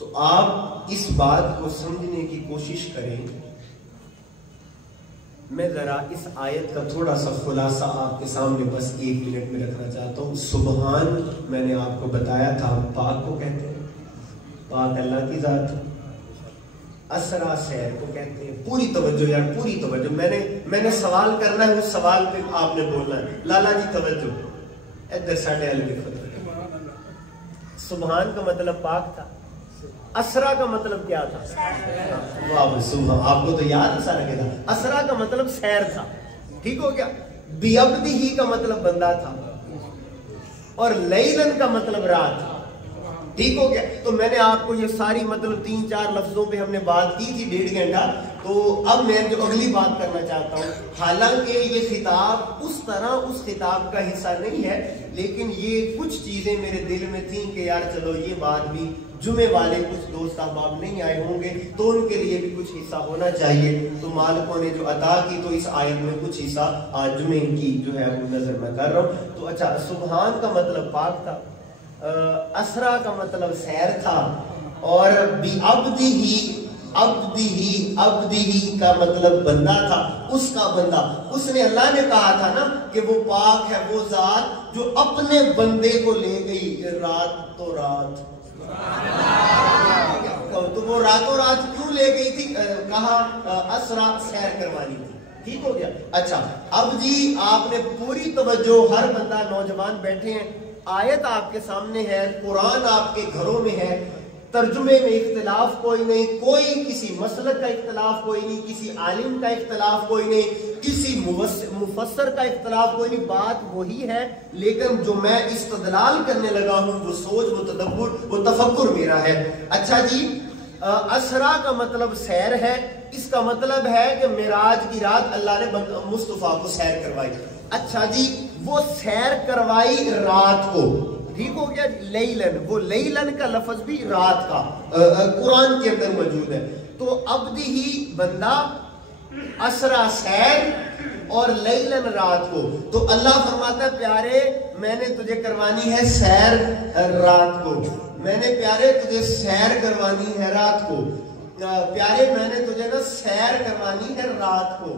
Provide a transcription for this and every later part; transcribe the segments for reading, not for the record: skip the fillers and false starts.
تو آپ اس بات کو سمجھنے کی کوشش کریں. میں ذرا اس آیت کا تھوڑا سا خلاصہ آپ کے سامنے بس 1 منٹ میں رکھنا چاہتا ہوں. سبحان میں نے آپ کو بتایا تھا پاک کو کہتے ہیں، پاک اللہ کی ذات. اسرا سیر کو کہتے ہیں. پوری توجہ یار، پوری توجہ. میں نے سوال کرنا ہے، اس سوال پہ آپ نے بولنا ہے. لالا جی توجہ ادھر ساڈے ال لکھو. سبحان کا مطلب پاک تھا. اسرا کا مطلب کیا تھا؟ واہ سبحان، آپ کو تو یاد سارا کیا تھا. اسرا کا مطلب سیر تھا. ٹھیک ہو گیا. بیعبدہ کا مطلب بندہ تھا، اور لیلن کا مطلب رات تھا. ٹھیک ہو گیا. تو میں نے آپ کو یہ ساری مطلب 3-4 لفظوں پہ ہم نے بات کی تھی 1.5 گھنٹہ. تو اب میں جو اگلی بات کرنا چاہتا ہوں، حالانکہ یہ خطاب اس طرح اس خطاب کا حصہ نہیں ہے، لیکن یہ کچھ چیزیں میرے دل میں تھیں کہ یار چلو یہ بات بھی جمعے والے کچھ دوست احباب نہیں آئے ہوں گے تو ان کے لیے بھی کچھ حصہ ہونا چاہیے. تو مالکوں نے جو عطا کی تو اس آیت میں کچھ حصہ آج جمعے کی جو ہے وہ نظر میں کر رہا ہوں. تو اچھا، سبحان کا مطلب پاک تھا، اسرا کا مطلب سیر تھا، اور عبدہ کا مطلب بندہ تھا، اس کا بندہ. اس نے اللہ نے کہا تھا نا کہ وہ پاک ہے وہ ذات جو اپنے بندے کو لے گئی رات تو رات. تو وہ راتوں رات کیوں لے گئی تھی؟ کہا اسرا سیر کروانی تھی. ٹھیک ہو گیا. اچھا اب جی آپ نے پوری توجہ، ہر بندہ نوجوان بیٹھے ہیں، آیت آپ کے سامنے ہے، قرآن آپ کے گھروں میں ہے، ترجمے میں اختلاف کوئی نہیں، کوئی کسی مسلک کا اختلاف کوئی نہیں، کسی عالم کا اختلاف کوئی نہیں، کسی مفسر کا اختلاف کوئی نہیں. بات وہی ہے، لیکن جو میں استدلال کرنے لگا ہوں وہ سوچ، وہ تدبر، وہ تفکر میرا ہے. اچھا جی، اسرا کا مطلب سیر ہے. اس کا مطلب ہے کہ معراج کی رات اللہ نے مصطفیٰ کو سیر کروائی. اچھا جی، وہ سیر کروائی رات کو. ٹھیک ہو گیا. لیلن، وہ لیلن کا لفظ بھی رات کا قرآن کے اندر موجود ہے. تو عبدہ ہی بندہ، اسرا سیر، اور لیلن رات کو. تو اللہ فرماتا ہے پیارے میں نے تجھے کروانی ہے سیر رات کو. میں نے پیارے تجھے سیر کروانی ہے رات کو. پیارے میں نے تجھے نا سیر کروانی ہے رات کو.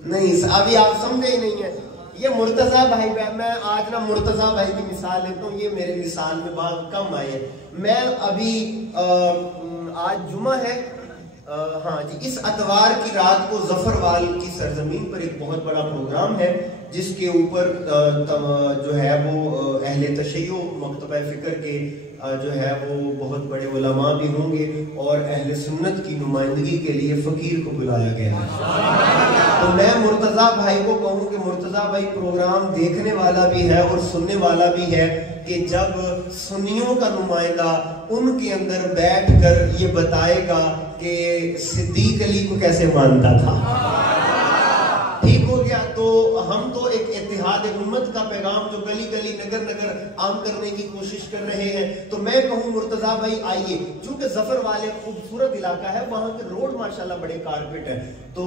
نہیں ابھی آپ سمجھے ہی نہیں ہے. یہ مرتضیٰ بھائی، میں آج نا مرتضیٰ بھائی کی مثال لیتا ہوں. یہ میرے مثال میں بات کم آئی ہے. میں ابھی آج جمعہ ہے، ہاں جی، اس اتوار کی رات کو ظفروال کی سرزمین پر ایک بہت بڑا پروگرام ہے جس کے اوپر جو ہے وہ اہل تشیع مکتبہ فکر کے جو ہے وہ بہت بڑے علماء بھی ہوں گے، اور اہل سنت کی نمائندگی کے لیے فقیر کو بلایا گیا ہے. تو میں مرتضیٰ بھائی کو کہوں کہ مرتضیٰ بھائی پروگرام دیکھنے والا بھی ہے اور سننے والا بھی ہے کہ جب سنیوں کا نمائندہ ان کے اندر بیٹھ کر یہ بتائے گا کہ صدیق علی کو کیسے مانتا تھا. ٹھیک ہو گیا. تو ہم تو ایک اتحاد امت کا پیغام جو گلی گلی نگر نگر عام کرنے کی کوشش کر رہے ہیں. تو میں کہوں مرتضیٰ بھائی آئیے، چونکہ ظفر والے خوبصورت علاقہ ہے، وہاں کے روڈ ماشاءاللہ بڑے کارپیٹ ہیں، تو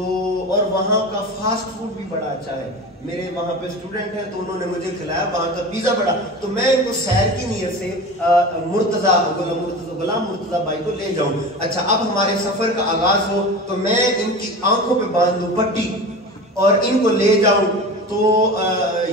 اور وہاں کا فاسٹ فوڈ بھی بڑا اچھا ہے. میرے وہاں پہ اسٹوڈنٹ ہیں تو انہوں نے مجھے کھلایا وہاں کا پیزا بڑا. تو میں ان کو سیر کی نیت سے غلام مرتضیٰ بھائی کو لے جاؤں. اچھا اب ہمارے سفر کا آغاز ہو تو میں ان کی آنکھوں پہ باندھ دوں پٹی اور ان کو لے جاؤں. تو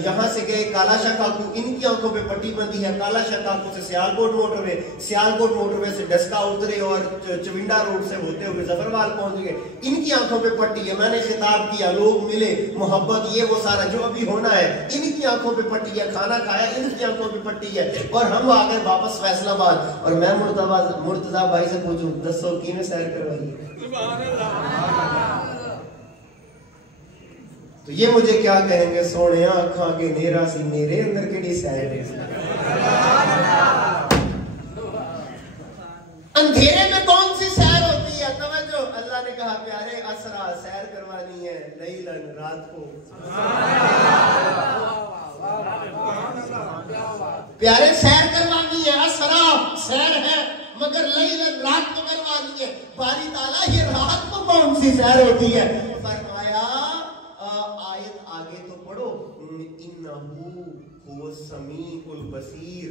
یہاں سے گئے کالا شاہ کاکو، ان کی آنکھوں پہ پٹی بندھی ہے. کالا شاہ کاکو سے سیالکوٹ موٹر وے، سیالکوٹ موٹر وے سے ڈسکا اترے اور چونڈا روڈ سے ہوتے ہوئے ظفروال پہنچ گئے. ان کی آنکھوں پہ پٹی ہے. میں نے خطاب کیا، لوگ ملے، محبت، یہ وہ سارا جو ابھی ہونا ہے. ان کی آنکھوں پہ پٹی ہے. کھانا کھایا، ان کی آنکھوں پہ پٹی ہے. اور ہم آ گئے واپس فیصل آباد. اور میں مرتضیٰ بھائی سے پوچھوں دسو کی میں سیر کروائی. تو یہ مجھے کیا کہیں گے، سونے آنکھاں کے نیرا سی میرے اندر کیڑی سیر ہے. اندھیرے میں کون سی سیر ہوتی ہے؟ توجہ، اللہ نے کہا پیارے اسرا سیر کروانی ہے لیلن رات کو. پیارے سیر کروانی ہے، اسرا سیر ہے مگر لیلن رات کو کروانی ہے. باری تعالیٰ یہ رات کو کون سی سیر ہوتی ہے؟ فرمایا آیت آگے تو پڑھو، انہو هو السمیع البصیر.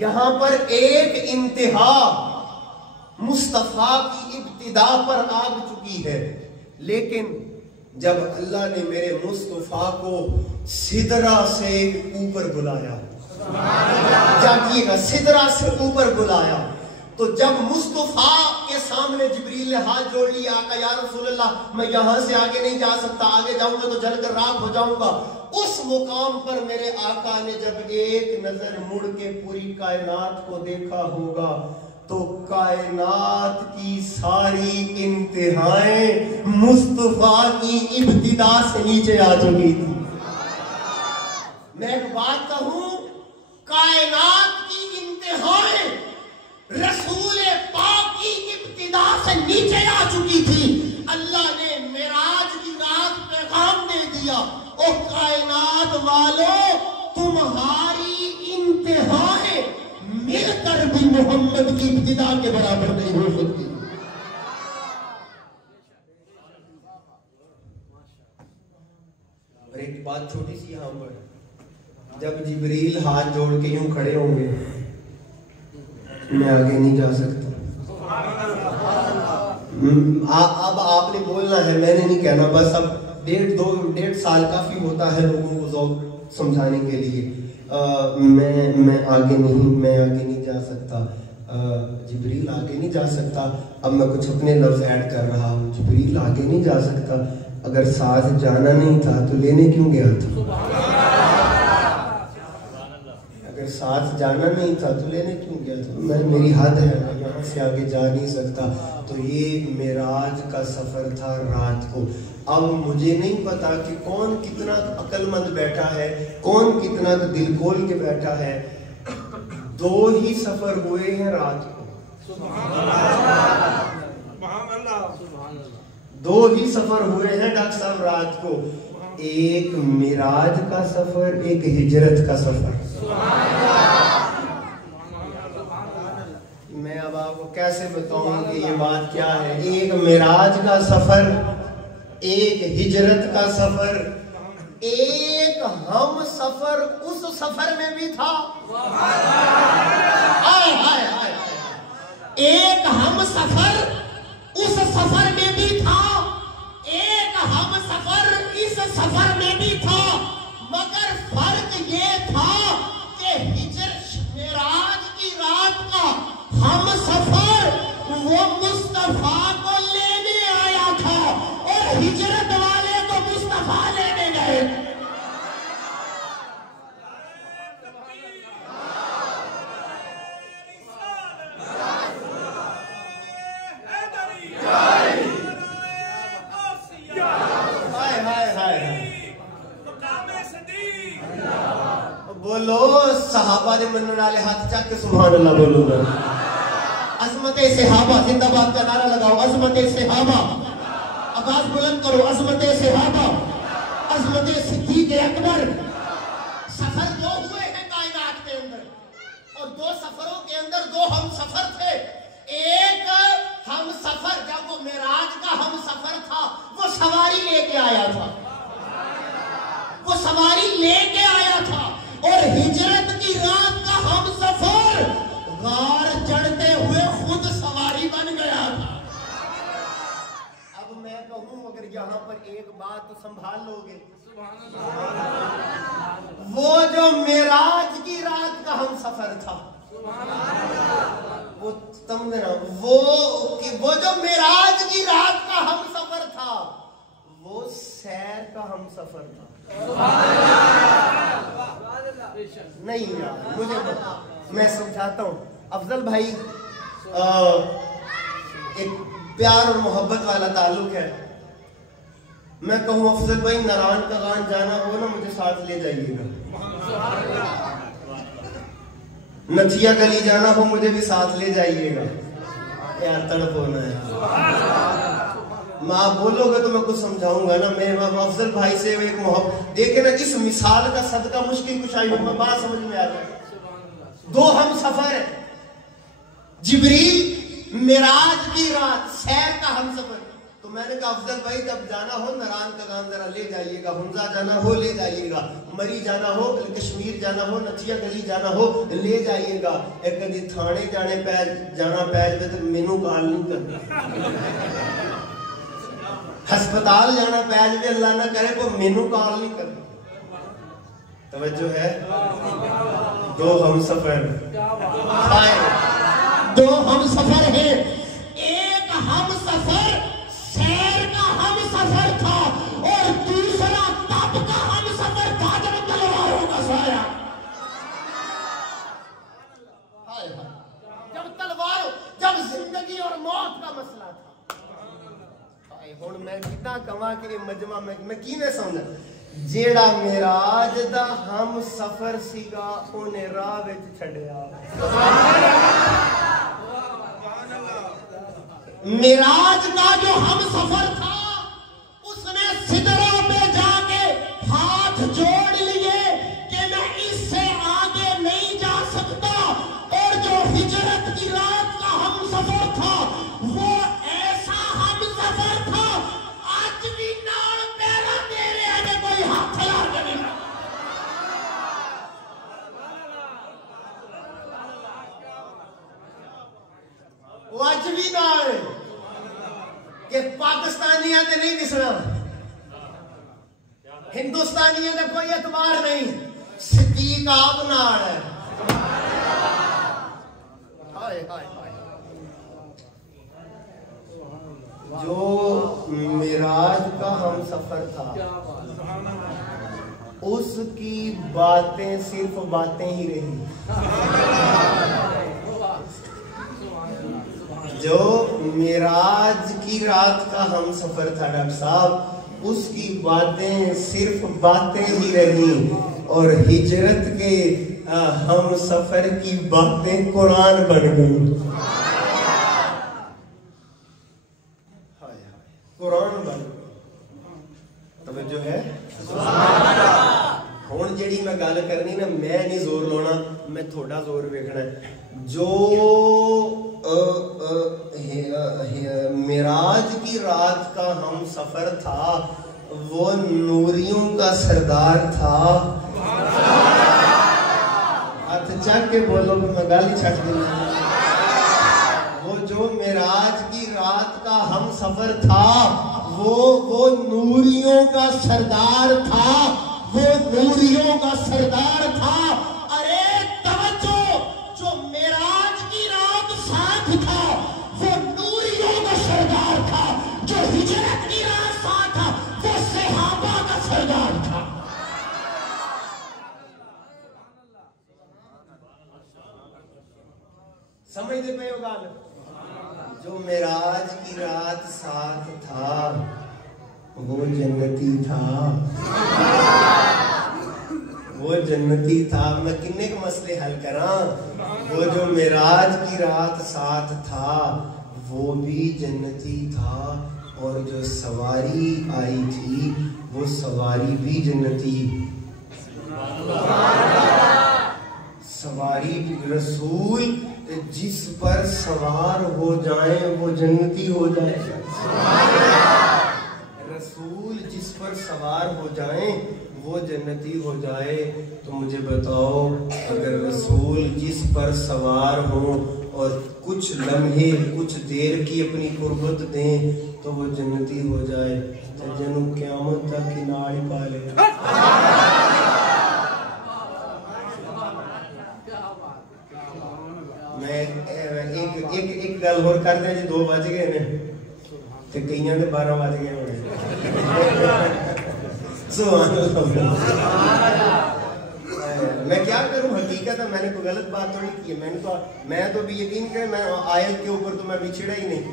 یہاں پر ایک انتہا مصطفیٰ کی ابتدا پر آ چکی ہے، لیکن جب اللہ نے میرے مصطفیٰ کو سدرہ سے اوپر بلایا، جاگیے گا، سدرہ سے اوپر بلایا، تو جب مصطفیٰ کے سامنے جبریل نے ہاتھ جوڑ لیا، آقا یا رسول اللہ میں یہاں سے آگے نہیں جا سکتا، آگے جاؤں گا تو جل کر راکھ ہو جاؤں گا، اس مقام پر میرے آقا نے جب ایک نظر مڑ کے پوری کائنات کو دیکھا ہوگا تو کائنات کی ساری انتہائیں مصطفیٰ کی ابتدا سے نیچے آ چکی تھی۔ میں ایک بات کہوں، کائنات کی انتہائیں رسول پاک کی ابتدا سے نیچے آ چکی تھی۔ اللہ نے معراج کی رات پیغام دے دیا، او کائنات والوں، تمہاری انتہائیں مل کر بھی محمد کی ابتدا کے برابر نہیں ہو سکتی۔ اور ایک بات چھوٹی سی یہاں پر، جب جبریل ہاتھ جوڑ کے یوں کھڑے ہوں گے، میں آگے نہیں جا سکتا، اب آپ نے بولنا ہے، میں نے نہیں کہنا، بس اب ڈیڑھ سال کافی ہوتا ہے لوگوں کو ذوق سمجھانے کے لیے، میں آگے نہیں جا سکتا، جبریل آگے نہیں جا سکتا۔ اب میں کچھ اپنے لفظ ایڈ کر رہا ہوں، جبریل آگے نہیں جا سکتا، اگر ساتھ جانا نہیں تھا تو لینے کیوں گیا تھا؟ اگر ساتھ جانا نہیں تھا تو لینے کیوں گیا تھا؟ میری حد ہے، میں یہاں سے آگے جا نہیں سکتا۔ تو یہ معراج کا سفر تھا رات کو۔ اب مجھے نہیں پتا کہ کون کتنا عقل مند بیٹھا ہے، کون کتنا دل کھول کے بیٹھا ہے۔ 2 ہی سفر ہوئے ہیں رات کو، 2 ہی سفر ہوئے ہیں ڈاکٹر صاحب رات کو، ایک معراج کا سفر، ایک ہجرت کا سفر۔ میں اب آپ کو کیسے بتاؤں کہ یہ بات کیا ہے؟ ایک معراج کا سفر، ایک ہجرت کا سفر، ایک ہم سفر اس سفر میں بھی تھا، ایک ہم سفر اس سفر میں بھی تھا، ایک ہم سفر اس سفر میں بھی تھا، مگر فرق یہ تھا کہ معراج کی رات کا ہم سفر وہ مصطفیٰ کو لینے آیا تھا اور ہجرت والے کو مصطفیٰ لینے گئے۔ بولو صحابہ دے مننے والے ہاتھ چاک کے سبحان اللہ بولو گا۔ عظمت صحابہ زندہ باد کا نعرہ لگاؤ، عظمت صحابہ، آواز بلند کرو، عظمت صحابہ، عظمت صدیق اکبر۔ سفر 2 ہوئے ہیں کائنات کے اندر، اور 2 سفروں کے اندر 2 ہم سفر تھے۔ ایک ہم سفر جب وہ معراج کا ہم سفر تھا، وہ سواری لے کے آیا تھا، وہ سواری لے کے آیا تھا، اور ہجرت کی رات کا ہم سفر غار چڑھتے ہوئے خود سواری بن گیا تھا۔ اب میں کہوں اگر یہاں پر ایک بات تو سنبھال لو گے، وہ جو معراج کی رات کا ہم سفر تھا، وہ سمجھنا، وہ جو معراج کی رات کا ہم سفر تھا، وہ سیر کا ہم سفر تھا۔ نہیں یار، مجھے میں سمجھاتا ہوں، افضل بھائی ایک پیار اور محبت والا تعلق ہے، میں کہوں افضل بھائی ناران کغان جانا ہو نا مجھے ساتھ لے جائیے گا، نتھیا گلی جانا ہو مجھے بھی ساتھ لے جائیے گا، یار تڑپ ہونا ہے، آپ بولو گے تو میں کچھ سمجھاؤں گا نا۔ میں افضل بھائی سے ایک محبت دیکھیں نا، اس مثال کا صدقہ مشکل کشائی ہوں، میں بات سمجھ میں آ جائے۔ 2 ہم سفر ہیں، جبریل معراج کی رات سیر کا ہم سفر، تو میں نے کہا افضل بھائی جب جانا ہو نران کا گان ذرا لے جائیے گا، ہنزا جانا ہو لے جائیے گا، مری جانا ہو، کشمیر جانا ہو، نتھیا گلی جانا ہو لے جائیے گا، ایک کدی تھانے جانا پیج میں تو مینوں کال نہیں کرنا، ہسپتال جانا پیج میں اللہ نہ کرے کو مینوں کال نہیں کرنا۔ توجہ ہے؟ دو ہم سفر دو ہم سفر ہیں، ایک ہم سفر شہر کا ہم سفر تھا اور دوسرا تب کا ہم سفر تھا جب تلواروں کا سایہ، جب تلواروں، جب زندگی اور موت کا مسئلہ تھا۔ ہن میں کتنا کہاں کہ یہ مجمع میں کیویں سمجھا، جیڑا معراج دا ہم سفر سیگا اونے راہ وچ چھڈیا، معراج کا جو ہم سفر تھا اس نے سدرہ پہ جا کے ہاتھ جوڑ لیے کہ میں اس سے آگے نہیں جا سکتا، اور جو ہجرت کی رات کا ہم سفر تھا وہ ایسا ہم سفر تھا آج بھی نال پیرا میرے آگے کوئی ہاتھ لا کے نہیں، وہ آج بھی نال کہ پاکستانیاں تے نہیں دسنا، ہندوستانیاں تے کوئی اعتبار نہیں، صدیق آپ نال ہے۔ جو معراج کا ہم سفر تھا اس کی باتیں صرف باتیں ہی رہی، جو معراج کی رات کا ہم سفر تھا ڈاکٹر صاحب اس کی باتیں صرف باتیں ہی رہی، اور ہجرت کے ہم سفر کی باتیں قرآن بن گئی، قرآن بن گئی۔ توجہ ہے؟ ہون جڑی میں گل کرنی نا میں نہیں زور لونا، میں تھوڑا زور ویکھنا ہے۔ جو معراج کی رات کا ہم سفر تھا وہ نوریوں کا سردار تھا، ہاتھ چک کے بولو میں گالی چھٹ دوں، وہ جو معراج کی رات کا ہم سفر تھا وہ نوریوں کا سردار تھا، وہ نوریوں کا سردار تھا۔ ارے توجہ، جو معراج کی رات ساتھ تھا وہ نوریوں کا سردار تھا، جو ہجرت کی رات ساتھ تھا وہ صحابہ کا سردار تھا۔ سمجھ دے پہ ہوگا، جو معراج کی رات ساتھ تھا وہ جنتی تھا، وہ جنتی تھا۔ میں کنے کے مسئلے حل کراں، وہ جو معراج کی رات ساتھ تھا وہ بھی جنتی تھا، اور جو سواری آئی تھی وہ سواری بھی جنتی، سواری رسول جس پر سوار ہو جائیں وہ جنتی ہو جائے، رسول جس پر سوار ہو جائیں وہ جنتی ہو جائے۔ تو مجھے بتاؤ اگر رسول جس پر سوار ہوں اور کچھ لمحے کچھ دیر کی اپنی قربت دیں تو وہ جنتی ہو جائے، تو جنوں قیامت تک کی ناڑی پا لے۔ میں ایک گل اور کر دیں جی، 2 بج گئے نے تے کئیاں دے 12 بج گئے ہونے، سبحان اللہ۔ میں کیا کروں، حقیقت ہے میں نے کوئی غلط بات تھوڑی کی ہے، میں تو بھی یقین کریں میں آیت کے اوپر تو میں بچھڑا ہی نہیں،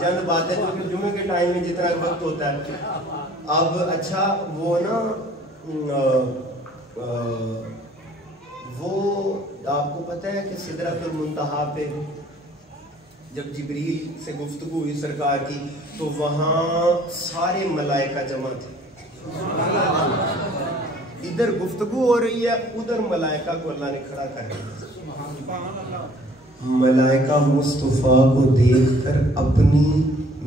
چند باتیں جو جمعے کے ٹائم میں جتنا وقت ہوتا ہے۔ اب اچھا وہ نا وہ آپ کو پتہ ہے کہ سدرۃ المنتہا پہ جب جبریل سے گفتگو ہوئی سرکار کی تو وہاں سارے ملائکہ جمع تھے، ادھر گفتگو ہو رہی ہے ادھر ملائکہ کو اللہ نے کھڑا کر دیا۔ ملائکہ مصطفیٰ کو دیکھ کر اپنی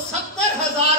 70,000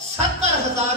70,000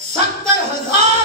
70,000